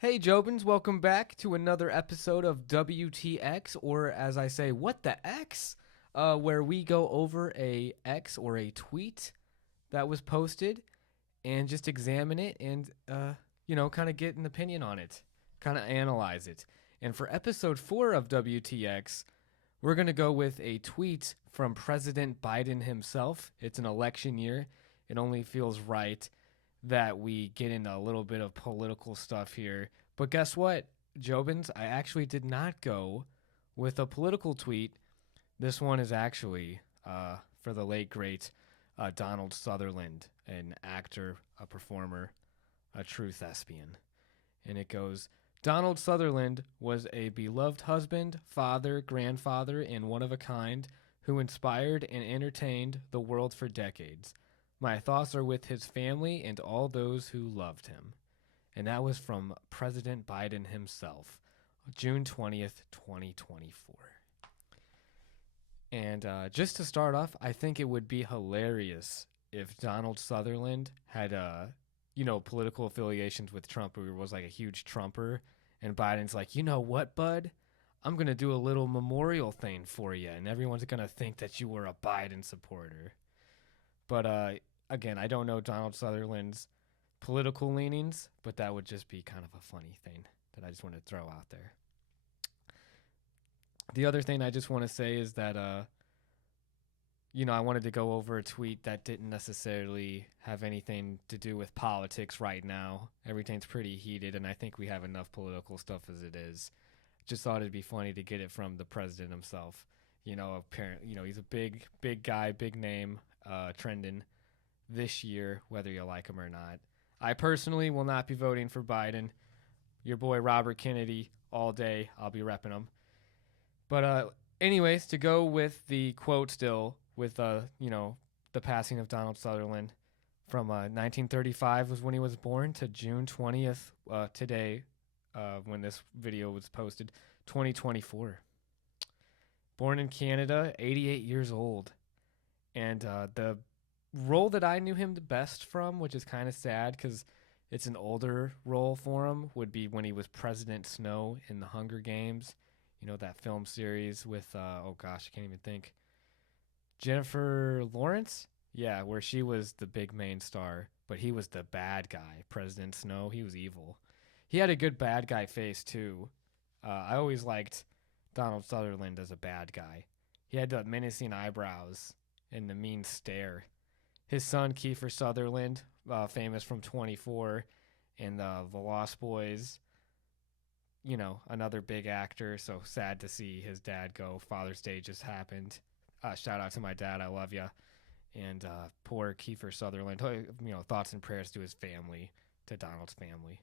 Hey Jobins, welcome back to another episode of WTX, or as I say, what the X? Where we go over a X or a tweet that was posted and just examine it and, kind of get an opinion on it, kind of analyze it. And for episode 4 of WTX, we're going to go with a tweet from President Biden himself. It's an election year. It only feels right that we get into a little bit of political stuff here. But guess what, Jobins? I actually did not go with a political tweet. This one is actually for the late, great Donald Sutherland, an actor, a performer, a true thespian. And it goes, Donald Sutherland was a beloved husband, father, grandfather, and one of a kind who inspired and entertained the world for decades. My thoughts are with his family and all those who loved him. And that was from President Biden himself, June 20th, 2024. And just to start off, I think it would be hilarious if Donald Sutherland had, political affiliations with Trump, or was like a huge Trumper, and Biden's like, you know what, bud? I'm going to do a little memorial thing for you, and everyone's going to think that you were a Biden supporter. But again, I don't know Donald Sutherland's political leanings, but that would just be kind of a funny thing that I just want to throw out there. The other thing I just want to say is that, I wanted to go over a tweet that didn't necessarily have anything to do with politics right now. Everything's pretty heated, and I think we have enough political stuff as it is. Just thought it'd be funny to get it from the president himself. Apparently, he's a big guy, big name, trending this year, whether you like him or not. I personally will not be voting for Biden. Your boy Robert Kennedy all day. I'll be repping him. But anyways, to go with the quote still with the passing of Donald Sutherland from 1935 was when he was born to June 20th today when this video was posted, 2024. Born in Canada, 88 years old. And the role that I knew him the best from, which is kind of sad because it's an older role for him, would be when he was President Snow in the Hunger Games. That film series with, I can't even think. Jennifer Lawrence? Yeah, where she was the big main star, but he was the bad guy. President Snow, he was evil. He had a good bad guy face, too. I always liked Donald Sutherland as a bad guy. He had the menacing eyebrows and the mean stare. His son, Kiefer Sutherland, famous from 24 and the Lost Boys, another big actor. So sad to see his dad go. Father's Day just happened. Shout out to my dad. I love you. And poor Kiefer Sutherland. Thoughts and prayers to his family, to Donald's family.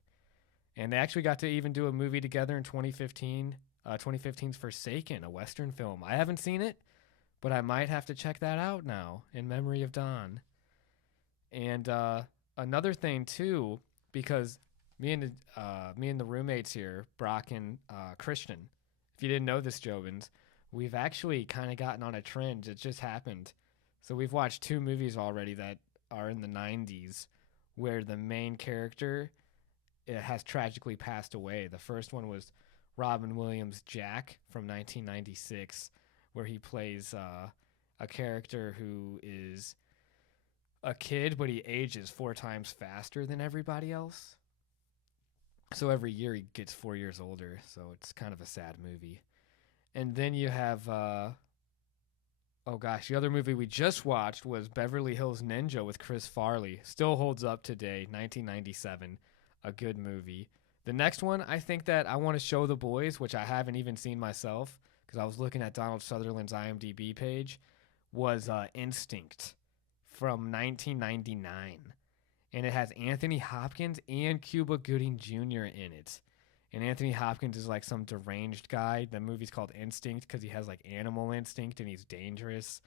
And they actually got to even do a movie together in 2015. 2015's Forsaken, a Western film. I haven't seen it, but I might have to check that out now in memory of Don. And another thing too, because me and the roommates here, Brock and Christian, if you didn't know this, Jobins, we've actually kind of gotten on a trend. It just happened. So we've watched 2 movies already that are in the 90s where the main character has tragically passed away. The first one was Robin Williams' Jack from 1996, where he plays a character who is a kid, but he ages 4 times faster than everybody else. So every year he gets 4 years older. So it's kind of a sad movie. And then you have, the other movie we just watched was Beverly Hills Ninja with Chris Farley. Still holds up today, 1997. A good movie. The next one, I think that I want to show the boys, which I haven't even seen myself, because I was looking at Donald Sutherland's IMDb page, was Instinct from 1999. And it has Anthony Hopkins and Cuba Gooding Jr. in it. And Anthony Hopkins is like some deranged guy. The movie's called Instinct because he has like animal instinct and he's dangerous.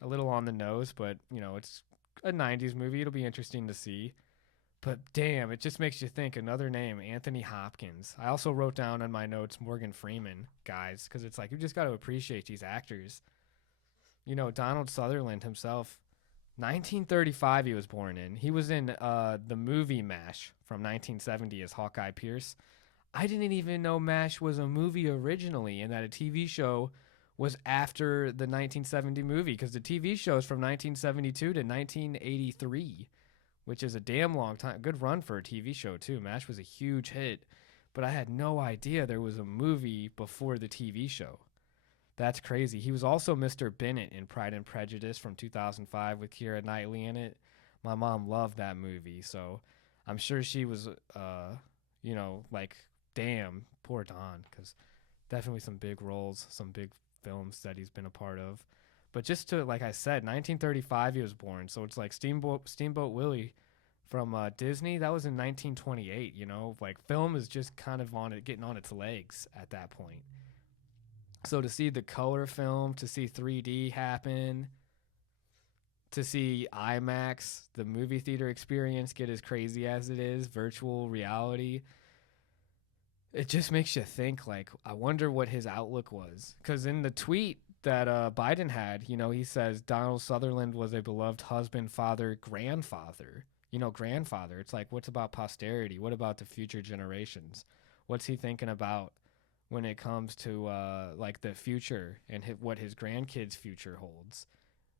A little on the nose, but it's a 90s movie. It'll be interesting to see. But damn, it just makes you think. Another name, Anthony Hopkins. I also wrote down on my notes Morgan Freeman, guys, because it's like you just got to appreciate these actors. Donald Sutherland himself, 1935 he was born in. He was in the movie MASH from 1970 as Hawkeye Pierce. I didn't even know MASH was a movie originally and that a TV show was after the 1970 movie, because the TV show is from 1972 to 1983, which is a damn long time. Good run for a TV show, too. MASH was a huge hit, but I had no idea there was a movie before the TV show. That's crazy. He was also Mr. Bennett in Pride and Prejudice from 2005 with Keira Knightley in it. My mom loved that movie, so I'm sure she was, like, damn, poor Don, because definitely some big roles, some big films that he's been a part of. But just to, like I said, 1935 he was born, so it's like Steamboat Willie from Disney. That was in 1928. Like, film is just kind of getting on its legs at that point. So to see the color film, to see 3D happen, to see IMAX, the movie theater experience get as crazy as it is, virtual reality, it just makes you think, like, I wonder what his outlook was. Because in the tweet that Biden had, he says Donald Sutherland was a beloved husband, father, grandfather. Grandfather. It's like, what's about posterity? What about the future generations? What's he thinking about when it comes to like the future and what his grandkids' future holds?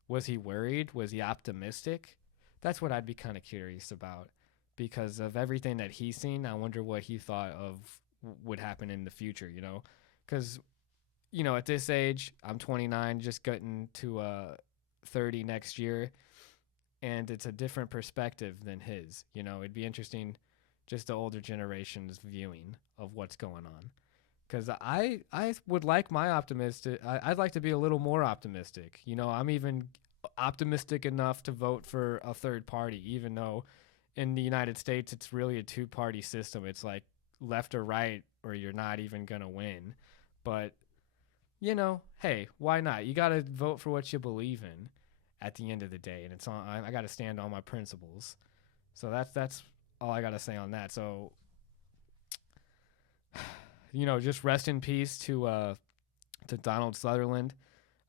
Was he worried? Was he optimistic? That's what I'd be kind of curious about, because of everything that he's seen. I wonder what he thought of would happen in the future, because at this age, I'm 29, just getting to 30 next year, and it's a different perspective than his. It'd be interesting, just the older generation's viewing of what's going on. Because I would like I'd like to be a little more optimistic. I'm even optimistic enough to vote for a third party, even though in the United States it's really a two-party system. It's like left or right, or you're not even going to win. But, hey, why not? You got to vote for what you believe in at the end of the day. And I got to stand on my principles. So that's all I got to say on that. So, just rest in peace to Donald Sutherland,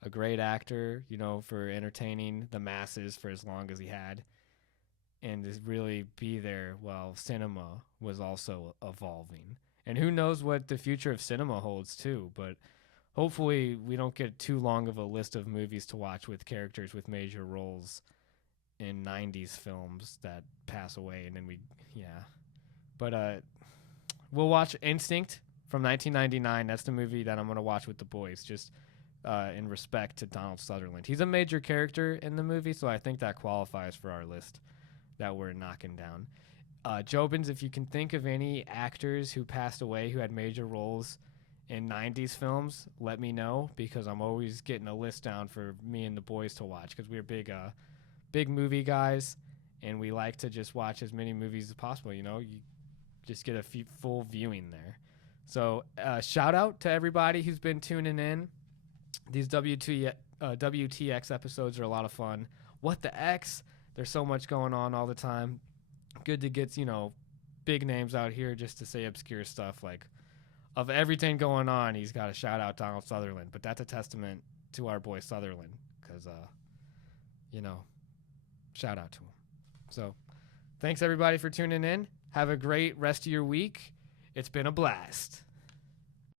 a great actor, for entertaining the masses for as long as he had, and to really be there while cinema was also evolving. And who knows what the future of cinema holds too, but hopefully we don't get too long of a list of movies to watch with characters with major roles in 90s films that pass away, and then But we'll watch Instinct from 1999. That's the movie that I'm going to watch with the boys, just in respect to Donald Sutherland. He's a major character in the movie, so I think that qualifies for our list that we're knocking down. Jobins, if you can think of any actors who passed away who had major roles in 90s films, let me know, because I'm always getting a list down for me and the boys to watch, because we're big movie guys, and we like to just watch as many movies as possible. You just get a full viewing there. So shout out to everybody who's been tuning in. These WTX episodes are a lot of fun. What the X? There's so much going on all the time. Good to get, big names out here just to say obscure stuff. Like, of everything going on, he's got to shout out Donald Sutherland. But that's a testament to our boy Sutherland, because, shout out to him. So thanks, everybody, for tuning in. Have a great rest of your week. It's been a blast.